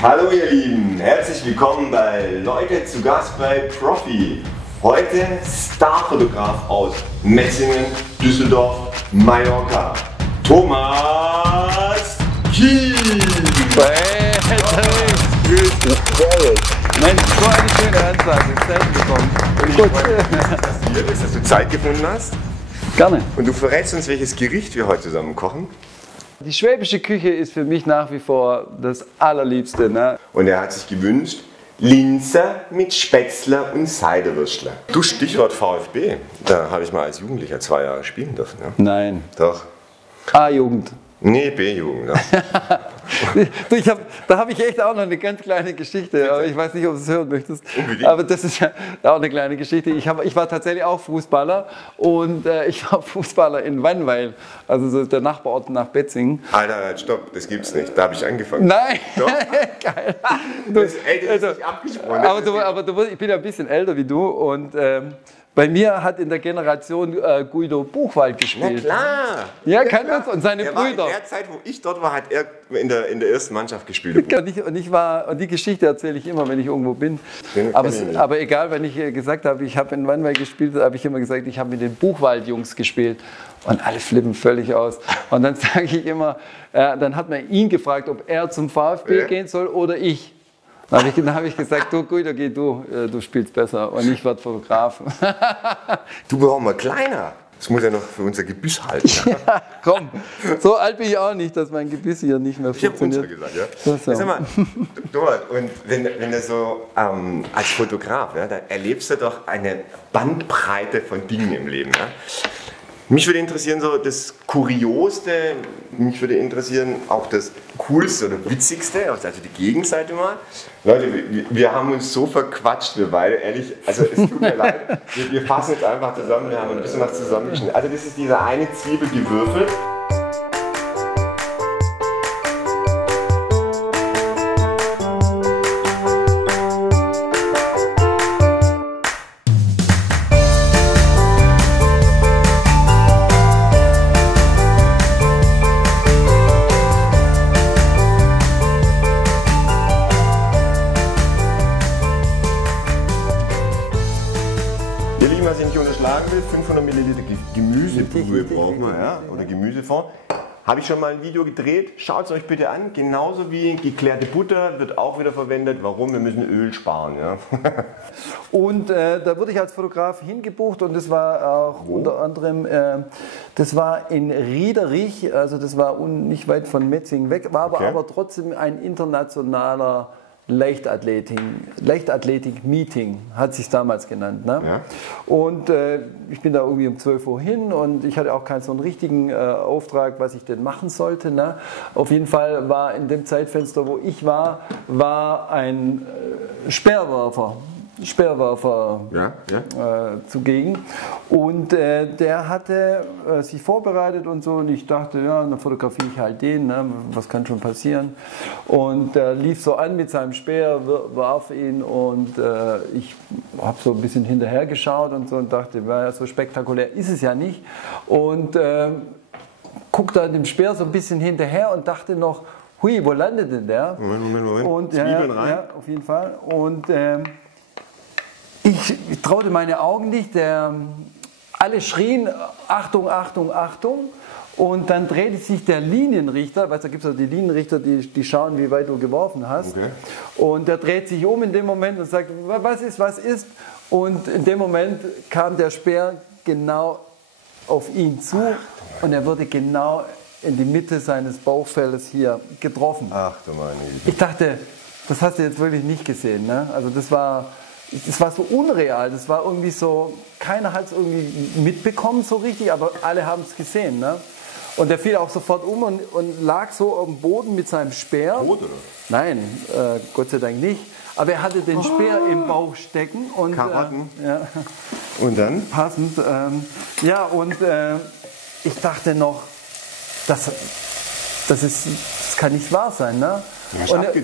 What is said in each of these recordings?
Hallo ihr Lieben, herzlich willkommen bei Leute zu Gast bei Profi. Heute Starfotograf aus Metzingen, Düsseldorf, Mallorca, Thomas Kiel. Mensch, so eine schöne Ansage, selten bekommen. Und ich freue mich, dass du hier bist, dass du Zeit gefunden hast. Gerne. Und du verrätst uns, welches Gericht wir heute zusammen kochen. Die schwäbische Küche ist für mich nach wie vor das Allerliebste. Ne? Und er hat sich gewünscht, Linse mit Spätzle und Seidewürstler. Du, Stichwort VfB. Da habe ich mal als Jugendlicher 2 Jahre spielen dürfen. Ja? Nein. Doch. A-Jugend. Nee, B-Jugend. Ja. Da habe ich echt auch noch eine ganz kleine Geschichte, aber ich weiß nicht, ob du es hören möchtest. Unbedingt. Aber das ist ja auch eine kleine Geschichte. Ich war tatsächlich auch Fußballer und ich war Fußballer in Wannweil, also so der Nachbarort nach Betzingen. Alter, stopp, das gibt's nicht. Da habe ich angefangen. Nein! Doch. Geil! Das ist nicht abgesprochen. Ich bin ja ein bisschen älter wie du und bei mir hat in der Generation Guido Buchwald gespielt. Na klar! Ja, kann das und seine Brüder. In der Zeit, wo ich dort war, hat er in der ersten Mannschaft gespielt. Und die Geschichte erzähle ich immer, wenn ich irgendwo bin. Aber egal, wenn ich gesagt habe, ich habe in Wannweil gespielt, habe ich immer gesagt, ich habe mit den Buchwald-Jungs gespielt. Und alle flippen völlig aus. Und dann sage ich immer, dann hat man ihn gefragt, ob er zum VfB gehen soll oder ich. Dann habe ich gesagt, du Guido, geh du spielst besser und ich werde Fotograf. Du brauchst mal kleiner. Das muss ja noch für unser Gebiss halten. Ja, komm, so alt bin ich auch nicht, dass mein Gebiss hier nicht mehr funktioniert. Ich habe unser gesagt, ja. Sag mal, Thomas, und wenn du so als Fotograf, ja, da erlebst du doch eine Bandbreite von Dingen im Leben. Ja? Mich würde interessieren, so das Kurioseste, mich würde interessieren auch das Coolste oder Witzigste, also die Gegenseite mal. Leute, wir haben uns so verquatscht, wir beide, ehrlich, also es tut mir leid, wir fassen jetzt einfach zusammen, wir haben ein bisschen was zusammengeschnitten. Also das ist diese eine Zwiebel gewürfelt. Was ich nicht unterschlagen will, 500 Milliliter Gemüsebrühe brauchen wir, ja? Oder Gemüsefond. Habe ich schon mal ein Video gedreht, schaut es euch bitte an. Genauso wie geklärte Butter wird auch wieder verwendet. Warum? Wir müssen Öl sparen. Ja? Und da wurde ich als Fotograf hingebucht und das war auch unter anderem, das war in Riederich, also das war nicht weit von Metzingen weg, war aber trotzdem ein internationaler Leichtathletik-Meeting, hat sich damals genannt. Ne? Ja. Und ich bin da irgendwie um 12 Uhr hin und ich hatte auch keinen so einen richtigen Auftrag, was ich denn machen sollte. Ne? Auf jeden Fall war in dem Zeitfenster, wo ich war ein Speerwerfer zugegen. Und der hatte sich vorbereitet und so und ich dachte, ja, dann fotografiere ich halt den, ne? Was kann schon passieren. Und der lief so an mit seinem Speer, warf ihn und ich habe so ein bisschen hinterher geschaut und so und dachte, ja, so spektakulär ist es ja nicht. Und guckte an dem Speer so ein bisschen hinterher und dachte noch, hui, wo landet denn der? Moment. Und, Zwiebeln rein? Ja, auf jeden Fall. Und ich traute meine Augen nicht, alle schrien, Achtung, Achtung, Achtung. Und dann drehte sich der Linienrichter, weißt du, da gibt es ja die Linienrichter, die schauen, wie weit du geworfen hast. Okay. Und der dreht sich um in dem Moment und sagt, was ist? Und in dem Moment kam der Speer genau auf ihn zu und er wurde genau in die Mitte seines Bauchfeldes hier getroffen. Ach du meine Güte. Ich dachte, das hast du jetzt wirklich nicht gesehen. Ne? Also das war so unreal, das war irgendwie so, keiner hat es irgendwie mitbekommen so richtig, aber alle haben es gesehen. Ne? Und der fiel auch sofort um und lag so auf dem Boden mit seinem Speer. Tot, oder? Nein, Gott sei Dank nicht. Aber er hatte den Speer im Bauch stecken. Und, Karotten. Ja. Und dann? Passend. Ich dachte noch, das kann nicht wahr sein. Ne?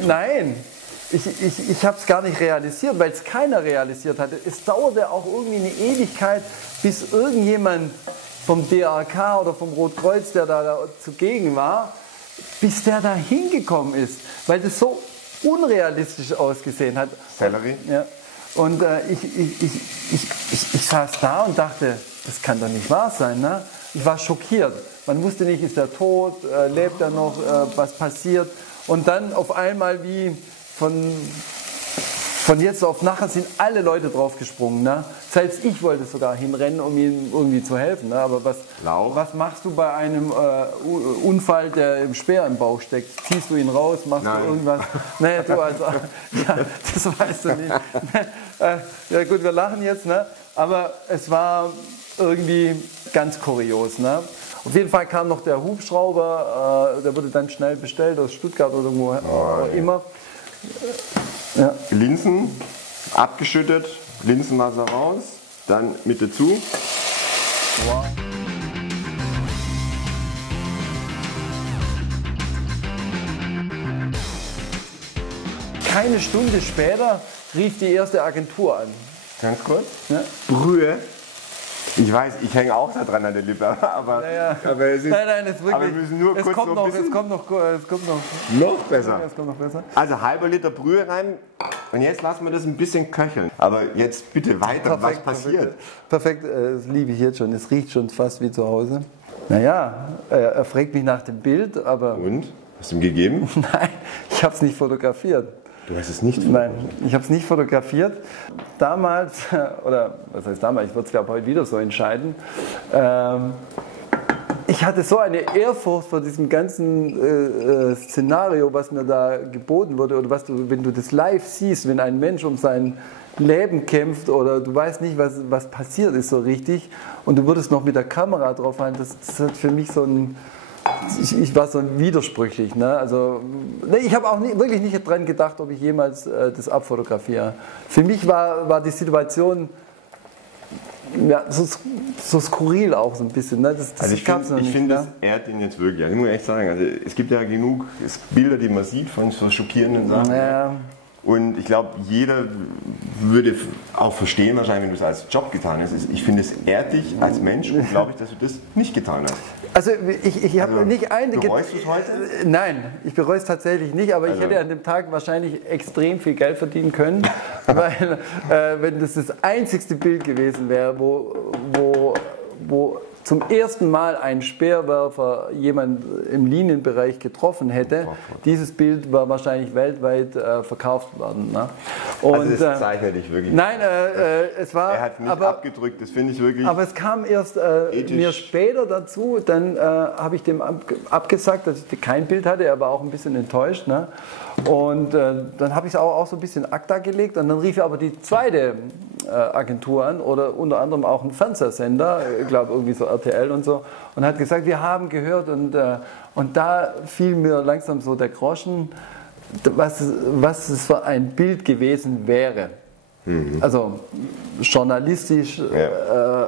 Nein. Ich habe es gar nicht realisiert, weil es keiner realisiert hatte. Es dauerte auch irgendwie eine Ewigkeit, bis irgendjemand vom DRK oder vom Rotkreuz, der da zugegen war, bis der da hingekommen ist. Weil das so unrealistisch ausgesehen hat. Sellerie? Ja. Und ich saß da und dachte, das kann doch nicht wahr sein. Ne? Ich war schockiert. Man wusste nicht, ist er tot, lebt er noch, was passiert. Und dann auf einmal wie von jetzt auf nachher sind alle Leute draufgesprungen. Ne? Selbst ich wollte sogar hinrennen, um ihm irgendwie zu helfen. Ne? Aber was machst du bei einem Unfall, der im Speer im Bauch steckt? Ziehst du ihn raus, machst du irgendwas? Nee, du also, ja, das weißt du nicht. Ja gut, wir lachen jetzt, ne? Aber es war irgendwie ganz kurios. Ne? Auf jeden Fall kam noch der Hubschrauber, der wurde dann schnell bestellt aus Stuttgart oder wo immer. Ja. Linsen abgeschüttet, Linsenwasser raus, dann mit dazu. Wow. Keine Stunde später rief die erste Agentur an. Ganz kurz. Ja. Brühe. Ich weiß, ich hänge auch da dran an der Lippe, aber, Ja. aber es ist. Nein, es ist wirklich. Aber wir müssen nur kurz kommt so ein noch, bisschen. es kommt noch. Noch besser. Es kommt noch besser. Also halber Liter Brühe rein und jetzt lassen wir das ein bisschen köcheln. Aber jetzt bitte weiter, was passiert? Perfekt, das liebe ich jetzt schon. Es riecht schon fast wie zu Hause. Naja, er fragt mich nach dem Bild, aber. Und? Hast du ihm gegeben? Nein, ich habe es nicht fotografiert. Du hast es nicht fotografiert? Nein, ich habe es nicht fotografiert. Damals, oder was heißt damals, ich würde es glaube heute wieder so entscheiden, ich hatte so eine Ehrfurcht vor diesem ganzen Szenario, was mir da geboten wurde, oder wenn du das live siehst, wenn ein Mensch um sein Leben kämpft oder du weißt nicht, was passiert ist so richtig und du würdest noch mit der Kamera drauf halten, das hat für mich so ein... Ich war so widersprüchlich. Ne? Also, ich habe auch wirklich nicht dran gedacht, ob ich jemals das abfotografiere. Für mich war die Situation ja, so skurril auch so ein bisschen. Ne? Also ich finde, das ehrt ihn jetzt wirklich. Also ich muss echt sagen, also es gibt ja genug Bilder, die man sieht von so schockierenden Sachen. Ja. Und ich glaube, jeder würde auch verstehen, wahrscheinlich, wenn du es als Job getan hast. Ich finde, es ehrt dich als Mensch und glaube ich, dass du das nicht getan hast. Also ich habe nicht eine... Bereust du es heute? Nein, ich bereue es tatsächlich nicht, aber ich hätte an dem Tag wahrscheinlich extrem viel Geld verdienen können, weil wenn das einzigste Bild gewesen wäre, wo zum ersten Mal ein Speerwerfer jemand im Linienbereich getroffen hätte, dieses Bild war wahrscheinlich weltweit verkauft worden. Ne? Und, also das zeichnet dich wirklich. Nein, es war... Er hat nicht abgedrückt, das finde ich wirklich... Aber es kam erst mir später dazu, dann habe ich dem abgesagt, dass ich kein Bild hatte, er war auch ein bisschen enttäuscht. Ne? Und dann habe ich es auch so ein bisschen acta gelegt und dann rief er aber die zweite Agentur an oder unter anderem auch ein Fernsehsender, ich glaube irgendwie so RTL und so, und hat gesagt, wir haben gehört und da fiel mir langsam so der Groschen, was es für ein Bild gewesen wäre. Mhm. Also journalistisch,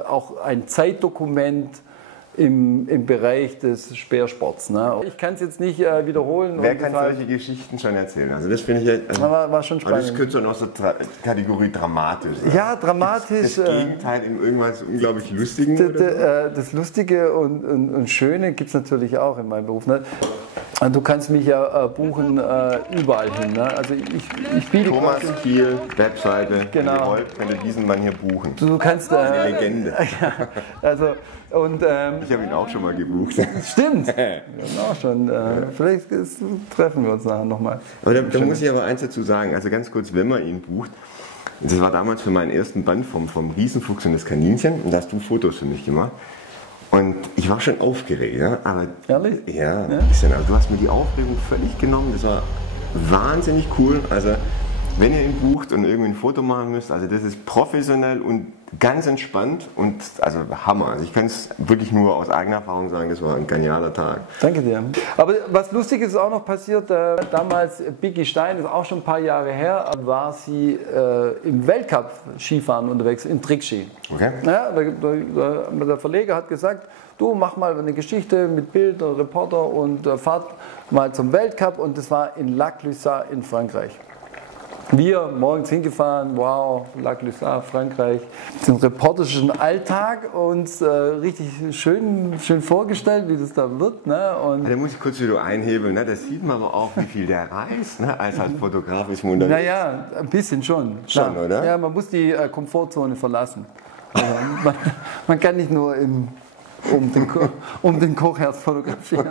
auch ein Zeitdokument im Bereich des Speersports. Ne? Ich kann es jetzt nicht wiederholen. Wer kann solche Geschichten schon erzählen? Also das finde ich war schon spannend. Das könnte schon aus der Kategorie dramatisch sein. Ja, dramatisch. Das Gegenteil in irgendwas unglaublich Lustigen? Das Lustige und Schöne gibt es natürlich auch in meinem Beruf. Ne? Du kannst mich ja buchen überall hin. Ne? Also ich biete Thomas Kiel, Webseite. Genau. Wenn ihr wollt, könnt ihr diesen Mann hier buchen. Du kannst eine Legende. Ja, also und ich habe ihn auch schon mal gebucht. Stimmt. Wir haben auch schon. Vielleicht treffen wir uns nachher nochmal. Aber da muss ich aber eins dazu sagen. Also ganz kurz, wenn man ihn bucht. Das war damals für meinen ersten Band vom Riesenfuchs und das Kaninchen. Und da hast du Fotos für mich gemacht. Und ich war schon aufgeregt, ja, aber... Ehrlich? Ja, ein bisschen. Also du hast mir die Aufregung völlig genommen, das war wahnsinnig cool. Also wenn ihr ihn bucht und irgendwie ein Foto machen müsst, also das ist professionell und ganz entspannt und also Hammer. Also ich kann es wirklich nur aus eigener Erfahrung sagen, das war ein genialer Tag. Danke dir. Aber was Lustiges ist auch noch passiert, damals Biggie Stein, ist auch schon ein paar Jahre her, war sie im Weltcup Skifahren unterwegs, in Trickski. Okay. Ja, der Verleger hat gesagt, du mach mal eine Geschichte mit Bild und Reporter und fahrt mal zum Weltcup und das war in Lac Lussat in Frankreich. Wir morgens hingefahren, wow, Lac Luzard, Frankreich, den reporterischen Alltag uns richtig schön vorgestellt, wie das da wird. Ne? Und da muss ich kurz wieder einhebeln, ne? Das sieht man aber auch, wie viel der reist, ne? als Fotograf ist man unterwegs. Naja, ein bisschen schon. Schon, klar. oder? Ja, man muss die Komfortzone verlassen. Also, man kann nicht nur um den Kochherd fotografieren.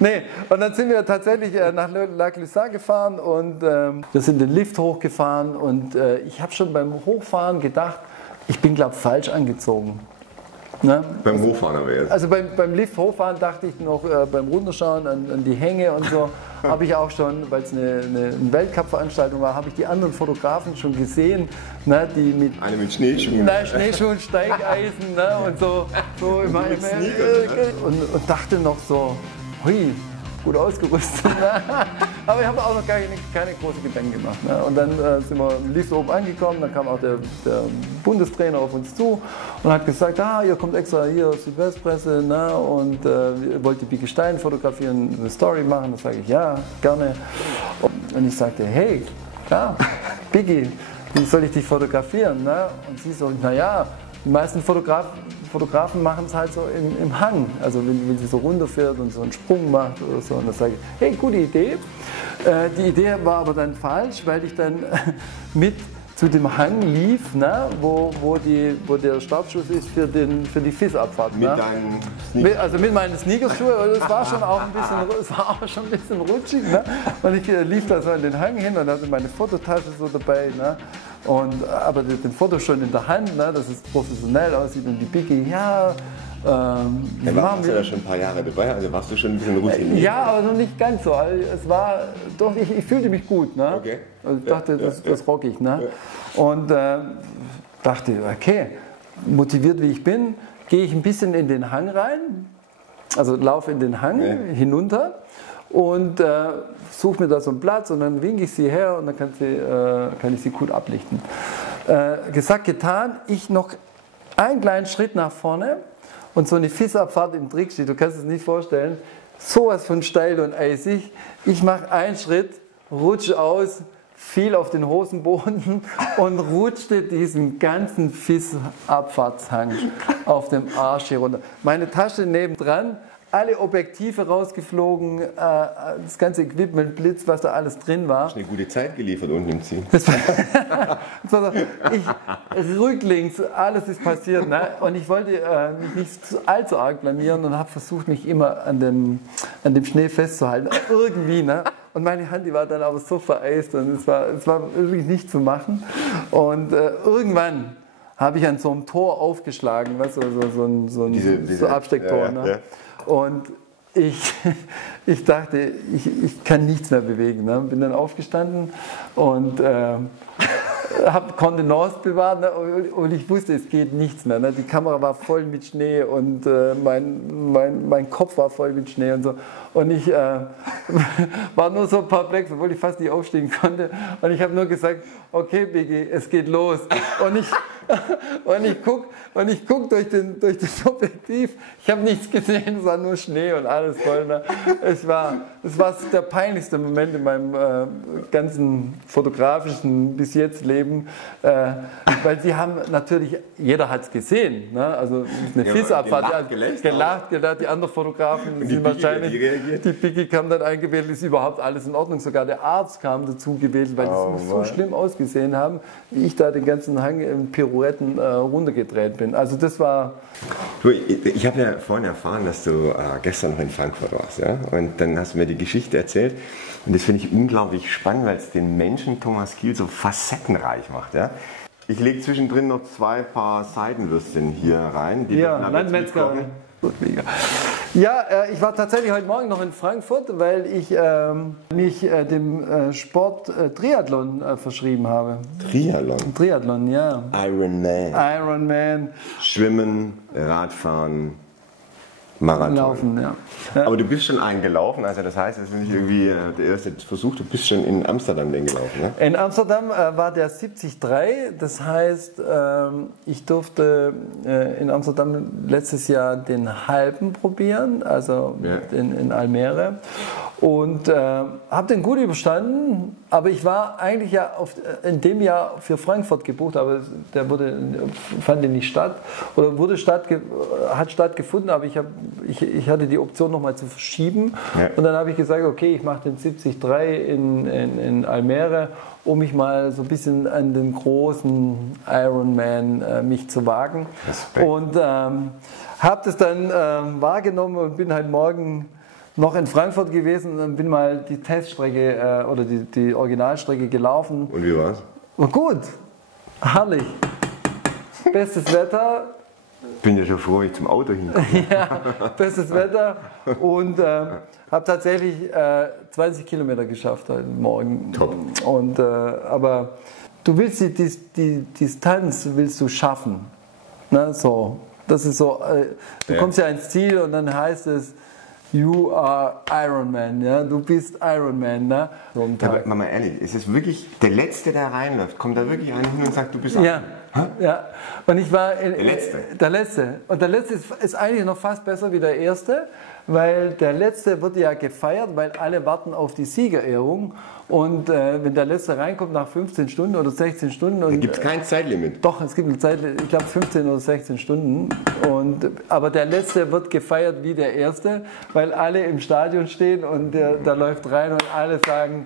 Nee, und dann sind wir tatsächlich nach Lac Luzard gefahren und wir sind den Lift hochgefahren und ich habe schon beim Hochfahren gedacht, ich bin, glaube ich, falsch angezogen. Ne? Beim Hochfahren aber jetzt. Also beim Lift hochfahren dachte ich noch, beim Runterschauen an die Hänge und so, habe ich auch schon, weil es eine Weltcup-Veranstaltung war, habe ich die anderen Fotografen schon gesehen, ne, die mit... Eine mit Schneeschuhen. Nein, Schneeschuhen, Steigeisen, ne, und so in meinem, und dachte noch so, hui, gut ausgerüstet. Ne? Aber ich habe auch noch keine großen Gedanken gemacht. Ne? Und dann sind wir im Lift oben angekommen, dann kam auch der Bundestrainer auf uns zu und hat gesagt, ihr kommt extra hier aus Südwestpresse, ne? Und ihr wollt die Biggie Stein fotografieren, eine Story machen. Da sage ich, ja, gerne. Und ich sagte, hey, klar, Biggie, wie soll ich dich fotografieren? Ne? Und sie so, naja, die meisten Fotografen machen es halt so im Hang, also wenn sie so runterfährt und so einen Sprung macht oder so. Und dann sage ich, hey, gute Idee. Die Idee war aber dann falsch, weil ich dann mit zu dem Hang lief, ne, wo der Startschuss ist für die FIS-Abfahrt. Mit ne? deinen Sneakers? Also mit meinen Sneakerschuhen, es war schon auch ein bisschen rutschig. Ne? Und ich lief da so in den Hang hin und hatte meine Fototasche so dabei. Ne? Aber den Foto schon in der Hand, ne, dass es professionell aussieht und die Biggie, ja. Warst du da schon ein paar Jahre dabei? Also warst du schon ein bisschen routiniert? Ja, aber noch nicht ganz so. Also es war doch, ich fühlte mich gut. Ne? Okay. Also ich dachte, das rock ich. Ne? Ja. Und dachte, okay, motiviert wie ich bin, gehe ich ein bisschen in den Hang rein, also laufe in den Hang hinunter und suche mir da so einen Platz und dann winke ich sie her und dann kann ich sie gut ablichten. Gesagt, getan, ich noch einen kleinen Schritt nach vorne und so eine FIS-Abfahrt im Trickschi, du kannst es nicht vorstellen, sowas von steil und eisig. Ich mache einen Schritt, rutsche aus, fiel auf den Hosenboden und rutschte diesen ganzen FIS-Abfahrtshang auf dem Arsch hier runter. Meine Tasche nebendran, alle Objektive rausgeflogen, das ganze Equipment, Blitz, was da alles drin war. Hast eine gute Zeit geliefert unten im Ziel. Rücklings, alles ist passiert. Ne? Und ich wollte mich nicht allzu arg blamieren und habe versucht, mich immer an dem Schnee festzuhalten. Irgendwie, ne? Und meine Hand, die war dann aber so vereist und es war wirklich nicht zu machen. Und irgendwann habe ich an so einem Tor aufgeschlagen, weißt du, so ein Abstecktor. Ne? Ja. Und ich dachte, ich kann nichts mehr bewegen. Ne? Bin dann aufgestanden und habe Kontenance bewahrt, ne? Und ich wusste, es geht nichts mehr. Ne? Die Kamera war voll mit Schnee und mein Kopf war voll mit Schnee und so. Und ich war nur so perplex, obwohl ich fast nicht aufstehen konnte. Und ich habe nur gesagt, okay Biggie, es geht los. Und ich guck durch das Objektiv, ich habe nichts gesehen, es war nur Schnee und alles voll. Ne? Es war der peinlichste Moment in meinem ganzen fotografischen bis jetzt Leben, weil sie haben natürlich, jeder hat es gesehen, ne? Also eine FIS-Abfahrt, gelacht, die anderen Fotografen sind wahrscheinlich, die Biggie kam dann eingewählt, ist überhaupt alles in Ordnung, sogar der Arzt kam dazu gewählt, weil das muss so schlimm ausgesehen haben, wie ich da den ganzen Hang in Pirouetten runtergedreht bin. Also das war... Du, ich habe ja vorhin erfahren, dass du gestern noch in Frankfurt warst, ja? Und dann hast du mir die Geschichte erzählt und das finde ich unglaublich spannend, weil es den Menschen Thomas Kiel so facettenreich macht, ja? Ich lege zwischendrin noch zwei Paar Seidenwürstchen hier rein. Die Landmetzger. Ja, ich war tatsächlich heute Morgen noch in Frankfurt, weil ich mich dem Sport Triathlon verschrieben habe. Triathlon? Triathlon, ja. Ironman. Ironman. Schwimmen, Radfahren. Marathon. Laufen, ja. Aber du bist schon einen gelaufen, also das heißt, es ist nicht irgendwie der erste Versuch, du bist schon in Amsterdam den gelaufen, ne? In Amsterdam war der 73, das heißt, ich durfte in Amsterdam letztes Jahr den halben probieren, also in Almere, und habe den gut überstanden, aber ich war eigentlich ja in dem Jahr für Frankfurt gebucht, aber der fand nicht statt oder hat stattgefunden, aber ich hatte die Option nochmal zu verschieben und dann habe ich gesagt, okay, ich mache den 73 in Almere, um mich mal so ein bisschen an den großen Ironman mich zu wagen. Respekt. Und habe das dann wahrgenommen und bin halt morgen noch in Frankfurt gewesen und bin mal die Teststrecke oder die Originalstrecke gelaufen. Und wie war's? War gut, herrlich. Bestes Wetter. Bin ja schon froh, ich zum Auto hinkomme. Ja, bestes Wetter und habe tatsächlich 20 Kilometer geschafft heute Morgen. Top. Und, aber du willst die Distanz willst du schaffen. Ne, so. Das ist so, du kommst ja ins Ziel und dann heißt es, you are Iron Man, ja? Du bist Iron Man. Ne? So aber mal ehrlich, ist es wirklich der Letzte, der reinläuft? Kommt da wirklich einer hin und sagt, du bist Iron Man? Ja, und ich war der Letzte. Der Letzte. Und der Letzte ist eigentlich noch fast besser wie der Erste, weil der Letzte wird ja gefeiert, weil alle warten auf die Siegerehrung. Und wenn der Letzte reinkommt nach 15 Stunden oder 16 Stunden. Da gibt es kein Zeitlimit. Doch, es gibt ein Zeitlimit, ich glaube 15 oder 16 Stunden. Aber der Letzte wird gefeiert wie der Erste, weil alle im Stadion stehen und da läuft rein und alle sagen,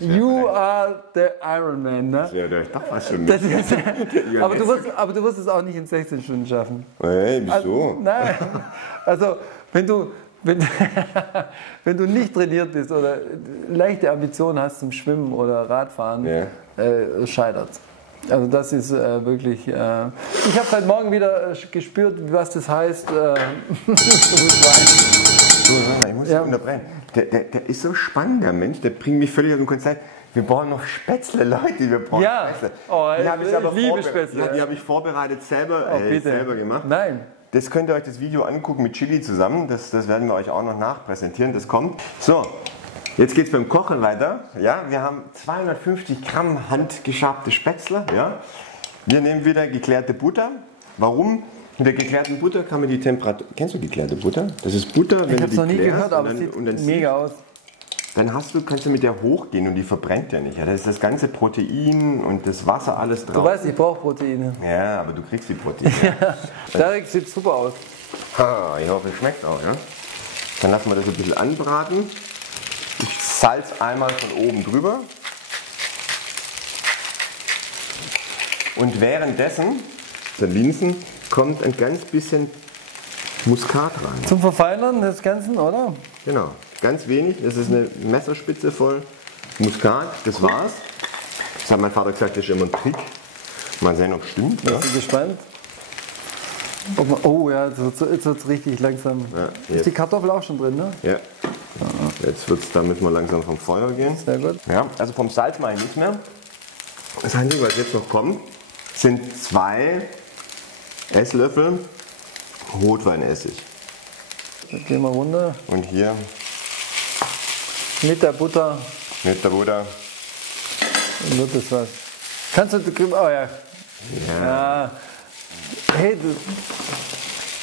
you are the Iron Man. Ne? Das wäre doch fast schon aber du wirst es auch nicht in 16 Stunden schaffen. Hey, wieso? Also, nein, also wenn du nicht trainiert bist oder leichte Ambitionen hast zum Schwimmen oder Radfahren, scheitert es. Also das ist wirklich... ich habe heute Morgen wieder gespürt, was das heißt. Ich muss dich unterbrechen. Der ist so spannend, der Mensch. Der bringt mich völlig aus dem Konzept. Wir brauchen noch Spätzle, Leute. Wir brauchen Spätzle. Oh, ich liebe Spätzle. Die habe ich vorbereitet, selber gemacht. Nein. Das könnt ihr euch das Video angucken mit Chili zusammen. Das werden wir euch auch noch nachpräsentieren. Das kommt. So, jetzt geht es beim Kochen weiter. Ja, wir haben 250 Gramm handgeschabte Spätzle. Ja. Wir nehmen wieder geklärte Butter. Warum? Mit der geklärten Butter kann man die Temperatur... Kennst du geklärte Butter? Das ist Butter, wenn ich habe es noch nie gehört, aber es sieht mega aus. Dann kannst du mit der hochgehen und die verbrennt ja nicht. Ja, da ist das ganze Protein und das Wasser alles drauf. Du weißt, ich brauche Proteine. Ja, aber du kriegst die Proteine. Derek sieht super aus. Ha, ich hoffe, es schmeckt auch. Ja? Dann lassen wir das ein bisschen anbraten. Ich salze einmal von oben drüber. Und währenddessen, der Linsen, kommt ein ganz bisschen Muskat rein. Zum Verfeinern des Ganzen, oder? Genau. Ganz wenig, das ist eine Messerspitze voll Muskat, das war's. Das hat mein Vater gesagt, das ist immer ein Trick. Mal sehen, ob es stimmt. Ich bin gespannt. Oh ja, jetzt wird es richtig langsam. Ja, ist die Kartoffel auch schon drin, ne? Ja. Jetzt da müssen wir langsam vom Feuer gehen. Sehr gut. Ja, also vom Salz mache ich nicht mehr. Das Einzige, was jetzt noch kommt, sind 2 Esslöffel Rotweinessig. Dann gehen wir runter. Und hier mit der Butter. Mit der Butter. Und wird das was. Kannst du... Oh ja. Ja. Hey,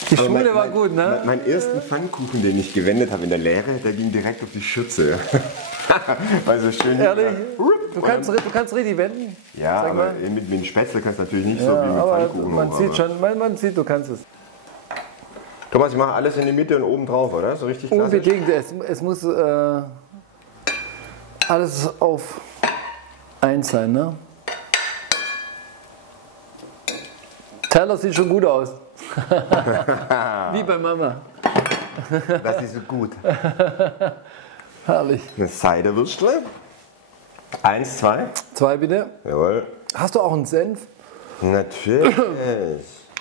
die Schule war gut, ne? Meinen ersten Pfannkuchen, den ich gewendet habe in der Lehre, der ging direkt auf die Schürze. Weil so schön... Ehrlich? Du kannst richtig wenden? Ja, aber mit dem Spätzle kannst du natürlich nicht so wie mit Pfannkuchen. Man sieht, du kannst es. Thomas, ich mache alles in die Mitte und oben drauf, oder? So richtig klassisch? Unbedingt. Es muss alles auf 1 sein, ne? Teller sieht schon gut aus. Wie bei Mama. Das ist so gut. Herrlich. Eine Seidewürstle. 1, 2. 2 bitte. Jawohl. Hast du auch einen Senf? Natürlich.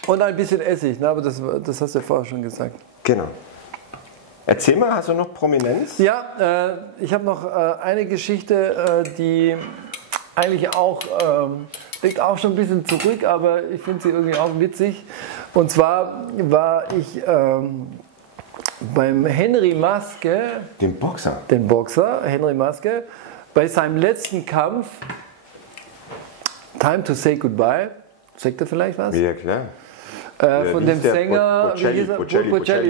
Und ein bisschen Essig, ne? Aber das hast du ja vorher schon gesagt. Genau. Erzähl mal, hast du noch Prominenz? Ja, ich habe noch eine Geschichte, die eigentlich auch, liegt auch schon ein bisschen zurück, aber ich finde sie irgendwie auch witzig. Und zwar war ich beim Henry Maske, Den Boxer. den Boxer, Henry Maske, bei seinem letzten Kampf, Time to Say Goodbye, sagt er vielleicht was? Ja, klar. Von dem Sänger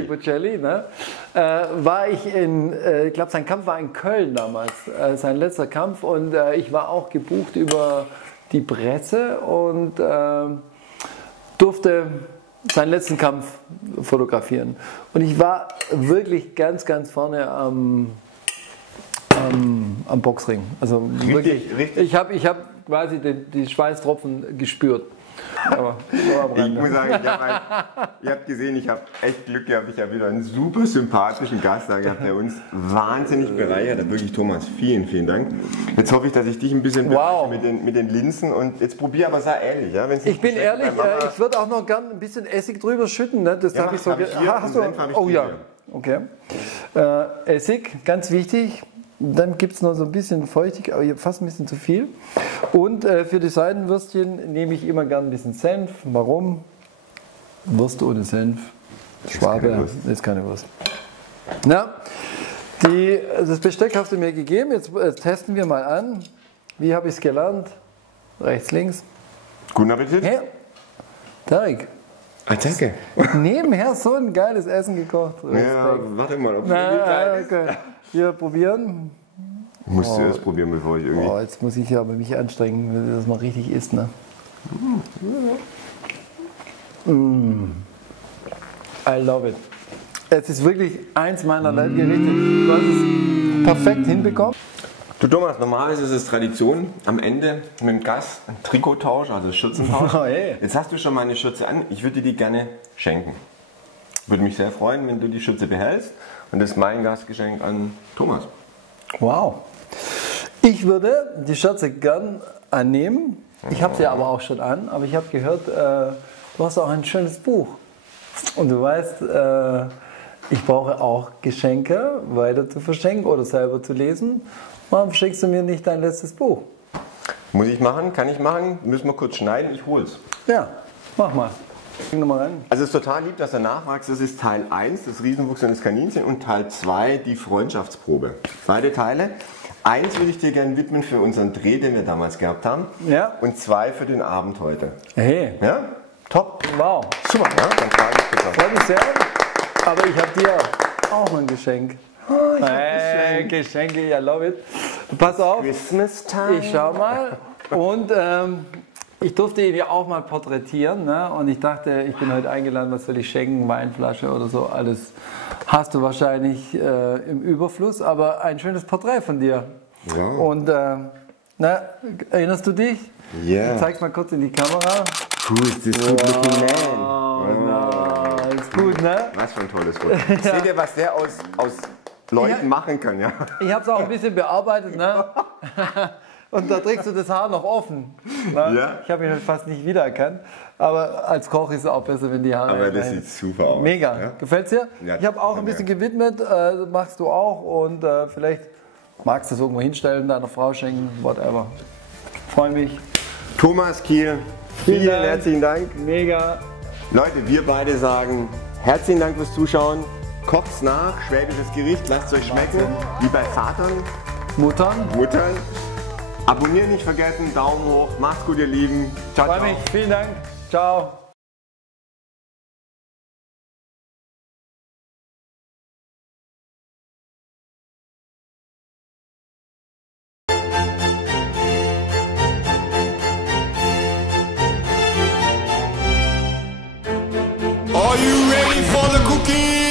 Bocelli, ne? War ich ich glaube, sein Kampf war in Köln damals, sein letzter Kampf, und ich war auch gebucht über die Presse und durfte seinen letzten Kampf fotografieren. Und ich war wirklich ganz, ganz vorne am Boxring. Also wirklich, richtig. ich hab quasi die Schweißtropfen gespürt. Aber so am Ich Rande. muss sagen, ihr habt gesehen, ich habe echt Glück gehabt. Ich habe wieder einen super sympathischen Gast da gehabt, der uns wahnsinnig bereichert hat. Wirklich, Thomas, vielen, vielen Dank. Jetzt hoffe ich, dass ich dich ein bisschen Wow. bereiche mit den Linsen. Und jetzt probier aber, sei ehrlich. Ja? Wenn's nicht Ich bin schmeckt, ehrlich, dann Mama- ich würde auch noch gern ein bisschen Essig drüber schütten. Ne? Das Ja, habe ich so. hab ich hier, Hast du? und Senf hab ich Oh ja, drüber. okay. Essig, ganz wichtig. Dann gibt es noch so ein bisschen Feuchtigkeit, aber fast ein bisschen zu viel. Und für die Seidenwürstchen nehme ich immer gern ein bisschen Senf. Warum? Wurst ohne Senf. Schwabe ist keine Wurst. Na, das Besteck hast du mir gegeben. Jetzt testen wir mal an. Wie habe ich es gelernt? Rechts, links. Guten Appetit. Hey, Tarek, Ah, danke. nebenher so ein geiles Essen gekocht. Ja, Respekt. warte mal, ob es Na, okay. Wir probieren. Musst du erst probieren, bevor ich irgendwie... Oh, jetzt muss ich aber mich anstrengen, wenn das mal richtig isst. Ne? I love it. Es ist wirklich eins meiner Leibgerichte. Du hast es perfekt hinbekommen. Du Thomas, normalerweise ist es Tradition, am Ende mit dem Gast ein Trikottausch, also Schürzentausch. Oh, hey. Jetzt hast du schon meine Schürze an, ich würde dir die gerne schenken. Würde mich sehr freuen, wenn du die Schürze behältst. Und das ist mein Gastgeschenk an Thomas. Wow. Ich würde die Schürze gern annehmen. Ich habe sie aber auch schon an, aber ich habe gehört, du hast auch ein schönes Buch. Und du weißt, ich brauche auch Geschenke weiter zu verschenken oder selber zu lesen. Warum schenkst du mir nicht dein letztes Buch? Muss ich machen? Kann ich machen? Müssen wir kurz schneiden? Ich hol's. Ja, mach mal. Bring mal rein. Also es ist total lieb, dass er nachwächst. Das ist Teil 1, das Riesenwuchs und das Kaninchen, und Teil 2, die Freundschaftsprobe. Beide Teile. 1 würde ich dir gerne widmen für unseren Dreh, den wir damals gehabt haben. Ja. Und 2 für den Abend heute. Hey, Ja? Top. wow. Super, ja? Dann trage ich bitte. Freut mich sehr. Aber ich habe dir auch ein Geschenk. Hey, Geschenke, I love it. Pass auf, Christmas time. ich schau mal. Und ich durfte ihn ja auch mal porträtieren. Ne? Und ich dachte, ich bin heute eingeladen, was soll ich schenken? Weinflasche oder so. Alles hast du wahrscheinlich im Überfluss. Aber ein schönes Porträt von dir. Wow. Und erinnerst du dich? Ja. Zeig mal kurz in die Kamera. Who is this good looking man? Oh, na, ist gut, ne? Was für ein tolles Foto. Seht ihr, was der aus Leuten machen kann, ja? Ich habe es auch ein bisschen bearbeitet, ne? Und da trägst du das Haar noch offen. Ne? Ja. Ich habe ihn halt fast nicht wiedererkannt. Aber als Koch ist es auch besser, wenn die Haare... Aber das sieht super aus. Mega. Ja? Gefällt's dir? Ja, ich habe auch ein bisschen gewidmet. Machst du auch. Und vielleicht magst du es irgendwo hinstellen, deiner Frau schenken, whatever. Freue mich. Thomas Kiel, vielen Dank. herzlichen Dank. Mega. Leute, wir beide sagen herzlichen Dank fürs Zuschauen. Kocht's nach, schwäbisches Gericht, lasst es euch schmecken. Wie bei Vatern, Muttern. Muttern. Abonnieren nicht vergessen, Daumen hoch. Macht's gut, ihr Lieben. Ciao, Freue ciao. mich. Vielen Dank. Ciao. Are you ready for the cookie?